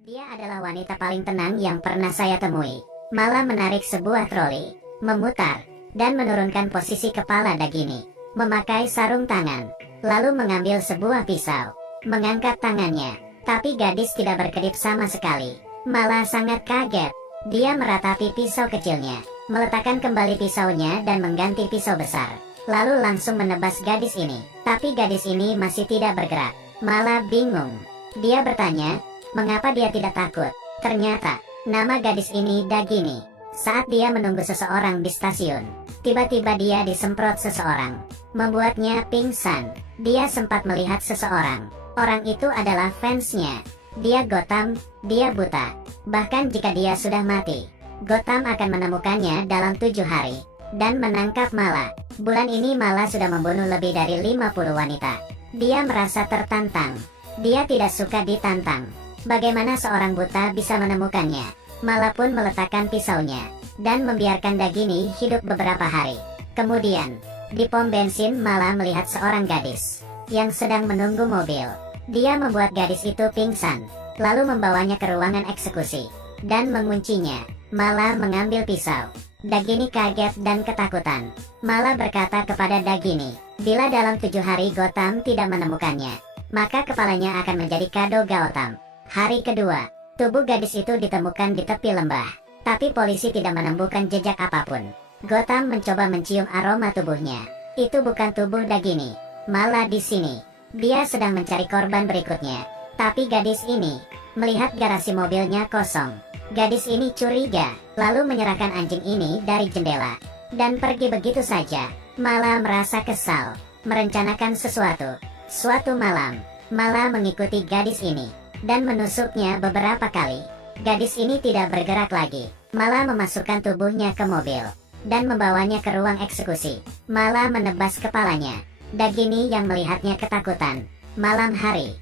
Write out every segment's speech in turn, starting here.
Dia adalah wanita paling tenang yang pernah saya temui. Malah menarik sebuah troli, memutar, dan menurunkan posisi kepala Dagini. Memakai sarung tangan, lalu mengambil sebuah pisau, mengangkat tangannya. Tapi gadis tidak berkedip sama sekali. Malah sangat kaget. Dia meratapi pisau kecilnya, meletakkan kembali pisaunya dan mengganti pisau besar. Lalu langsung menebas gadis ini. Tapi gadis ini masih tidak bergerak. Malah bingung. Dia bertanya, mengapa dia tidak takut? Ternyata, nama gadis ini Dagini. Saat dia menunggu seseorang di stasiun, tiba-tiba dia disemprot seseorang, membuatnya pingsan. Dia sempat melihat seseorang. Orang itu adalah fansnya. Dia Gotham, dia buta. Bahkan jika dia sudah mati, Gotham akan menemukannya dalam 7 hari, dan menangkap Mala. Bulan ini Mala sudah membunuh lebih dari 50 wanita. Dia merasa tertantang. Dia tidak suka ditantang. Bagaimana seorang buta bisa menemukannya? Mala pun meletakkan pisaunya, dan membiarkan Dagini hidup beberapa hari. Kemudian, di pom bensin Mala melihat seorang gadis yang sedang menunggu mobil. Dia membuat gadis itu pingsan, lalu membawanya ke ruangan eksekusi, dan menguncinya. Mala mengambil pisau. Dagini kaget dan ketakutan. Mala berkata kepada Dagini, bila dalam 7 hari Gotham tidak menemukannya, maka kepalanya akan menjadi kado Gotham. Hari kedua, tubuh gadis itu ditemukan di tepi lembah, tapi polisi tidak menemukan jejak apapun. Gotham mencoba mencium aroma tubuhnya. Itu bukan tubuh Dagini. Malah di sini, dia sedang mencari korban berikutnya. Tapi gadis ini melihat garasi mobilnya kosong. Gadis ini curiga, lalu menyerahkan anjing ini dari jendela, dan pergi begitu saja. Malah merasa kesal, merencanakan sesuatu. Suatu malam, Mala mengikuti gadis ini, dan menusuknya beberapa kali. Gadis ini tidak bergerak lagi. Mala memasukkan tubuhnya ke mobil, dan membawanya ke ruang eksekusi. Mala menebas kepalanya. Dagini yang melihatnya ketakutan. Malam hari,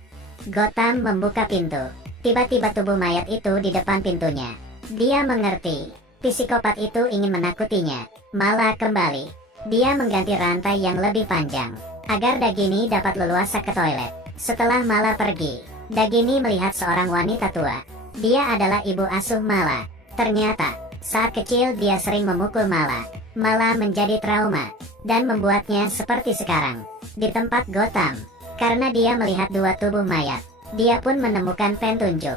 Gotham membuka pintu. Tiba-tiba tubuh mayat itu di depan pintunya. Dia mengerti, psikopat itu ingin menakutinya. Mala kembali. Dia mengganti rantai yang lebih panjang, agar Dagini dapat leluasa ke toilet. Setelah Mala pergi, Dagini melihat seorang wanita tua. Dia adalah ibu asuh Mala. Ternyata, saat kecil dia sering memukul Mala. Mala menjadi trauma, dan membuatnya seperti sekarang, di tempat Gotham. Karena dia melihat 2 tubuh mayat, dia pun menemukan petunjuk.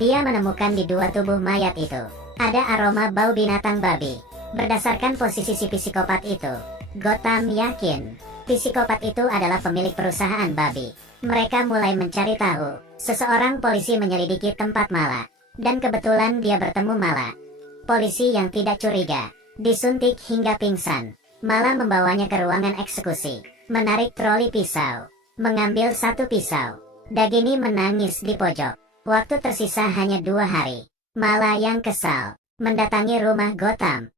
Dia menemukan di 2 tubuh mayat itu ada aroma bau binatang babi. Berdasarkan posisi si psikopat itu, Gotham yakin psikopat itu adalah pemilik perusahaan babi. Mereka mulai mencari tahu. Seseorang polisi menyelidiki tempat Mala, dan kebetulan dia bertemu Mala. Polisi yang tidak curiga disuntik hingga pingsan. Mala membawanya ke ruangan eksekusi, menarik troli pisau, mengambil 1 pisau. Dagini menangis di pojok. Waktu tersisa hanya 2 hari. Mala yang kesal mendatangi rumah Gotham.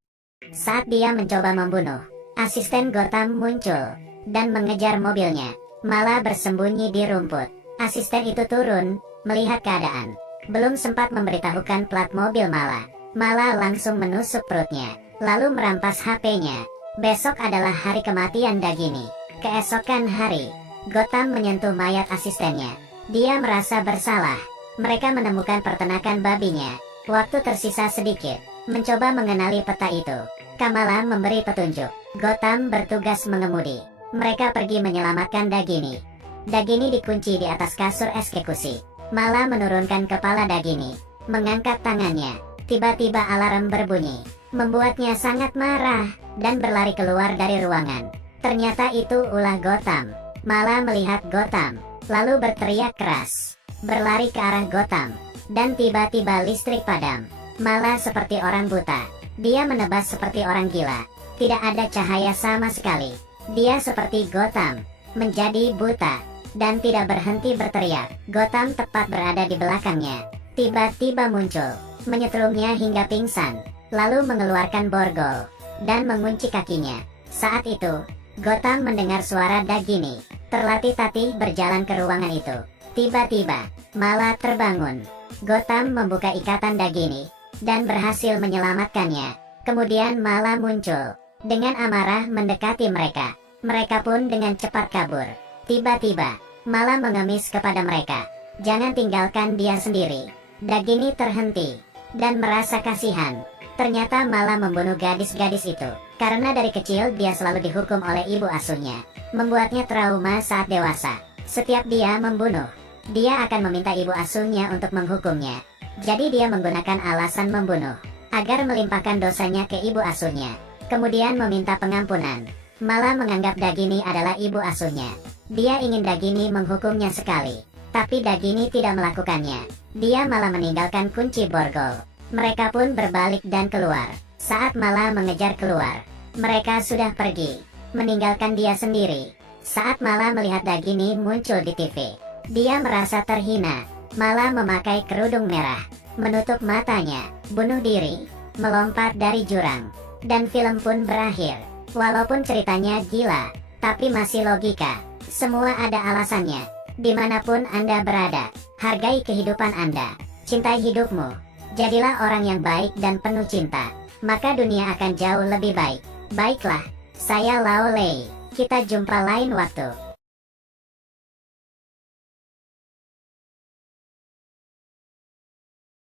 Saat dia mencoba membunuh, asisten Gotham muncul dan mengejar mobilnya. Mala bersembunyi di rumput. Asisten itu turun, melihat keadaan. Belum sempat memberitahukan plat mobil Mala. Mala langsung menusuk perutnya, lalu merampas HP-nya. Besok adalah hari kematian Dagini. Keesokan hari, Gotham menyentuh mayat asistennya. Dia merasa bersalah. Mereka menemukan peternakan babinya. Waktu tersisa sedikit, mencoba mengenali peta itu. Kamala memberi petunjuk. Gotham bertugas mengemudi. Mereka pergi menyelamatkan Dagini. Dagini dikunci di atas kasur eksekusi. Mala menurunkan kepala Dagini, mengangkat tangannya. Tiba-tiba alarm berbunyi, membuatnya sangat marah, dan berlari keluar dari ruangan. Ternyata itu ulah Gotham. Mala melihat Gotham, lalu berteriak keras, berlari ke arah Gotham, dan tiba-tiba listrik padam. Mala seperti orang buta. Dia menebas seperti orang gila. Tidak ada cahaya sama sekali. Dia seperti Gotham, menjadi buta, dan tidak berhenti berteriak. Gotham tepat berada di belakangnya. Tiba-tiba muncul, menyetrumnya hingga pingsan, lalu mengeluarkan borgol, dan mengunci kakinya. Saat itu, Gotham mendengar suara Dagini, terlatih-tatih berjalan ke ruangan itu. Tiba-tiba, Mala terbangun. Gotham membuka ikatan Dagini, dan berhasil menyelamatkannya. Kemudian Mala muncul, dengan amarah mendekati mereka. Mereka pun dengan cepat kabur. Tiba-tiba, Mala mengemis kepada mereka. Jangan tinggalkan dia sendiri. Dagini terhenti dan merasa kasihan. Ternyata malah membunuh gadis-gadis itu. Karena dari kecil dia selalu dihukum oleh ibu asuhnya, membuatnya trauma saat dewasa. Setiap dia membunuh, dia akan meminta ibu asuhnya untuk menghukumnya. Jadi dia menggunakan alasan membunuh agar melimpahkan dosanya ke ibu asuhnya, kemudian meminta pengampunan. Malah menganggap Dagini adalah ibu asuhnya. Dia ingin Dagini menghukumnya sekali, tapi Dagini tidak melakukannya. Dia malah meninggalkan kunci borgol. Mereka pun berbalik dan keluar. Saat Mala mengejar keluar, mereka sudah pergi, meninggalkan dia sendiri. Saat Mala melihat Dagini muncul di TV, dia merasa terhina. Mala memakai kerudung merah, menutup matanya, bunuh diri, melompat dari jurang. Dan film pun berakhir. Walaupun ceritanya gila, tapi masih logika. Semua ada alasannya. Dimanapun Anda berada, hargai kehidupan Anda, cintai hidupmu, jadilah orang yang baik dan penuh cinta, maka dunia akan jauh lebih baik. Baiklah, saya Lao Lei. Kita jumpa lain waktu.